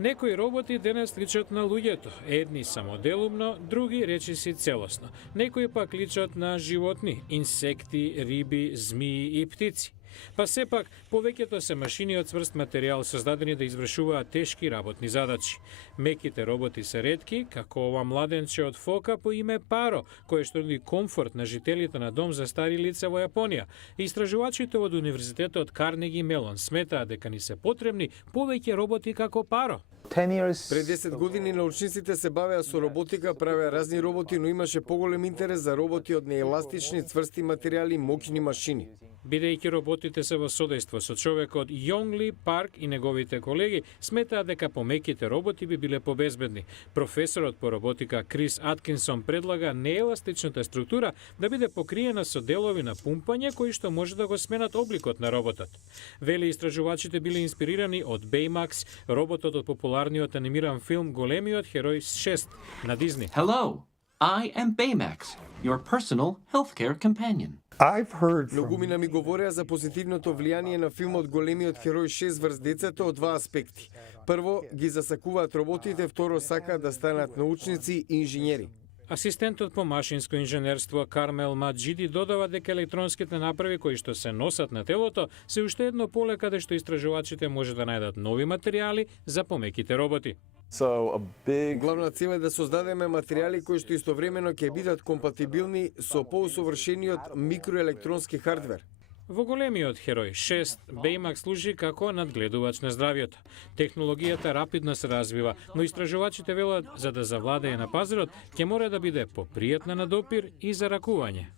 Некои роботи денес личат на луѓето, едни само делумно, други речиси целосно. Некои пак личат на животни, инсекти, риби, змии и птици. Па сепак, повеќето се машини од цврст материјал создадени да извршуваат тешки работни задачи. Меките роботи се ретки, како ова младенче од фока по име Паро, кое што нуди комфорт на жителите на дом за стари лица во Јапонија. Истражувачите од Универзитетот Карнеги Мелон сметаат дека ни се потребни повеќе роботи како Паро. Пред 10 години научниците се бавеа со роботика, правеа разни роботи, но имаше поголем интерес за роботи од нееластични цврсти материјали, моќни машини. Бидејќи роботите се во содејство со човекот, Јонгли Парк и неговите колеги сметаат дека помеките роботи би биле побезбедни. Професорот по роботика Крис Аткинсон предлага нееластичната структура да биде покриена со делови на пумпање кои што може да го сменат обликот на роботот. Вели истражувачите биле инспирирани од Бејмакс, роботот од популарниот анимиран филм Големиот херој 6 на Дизни. Hello, I am Baymax, your personal healthcare companion. Многумина ми говореа за позитивното влијание на филмот Големиот херој 6 врз децата од два аспекти. Прво, ги засакуваат роботите, второ, сакаат да станат научници и инженери. Асистентот по машинско инженерство Кармел Маджиди додава дека електронските направи кои што се носат на телото се уште едно поле каде што истражувачите може да најдат нови материјали за помеките роботи. Главна цел е да создадеме материјали кои што истовремено ќе бидат компатибилни со поусовршениот микроелектронски хардвер. Во Големиот херој 6, Бејмак служи како надгледувач на здравјето. Технологијата рапидно се развива, но истражувачите велат за да завладее на пазарот ќе мора да биде попријатна на допир и за ракување.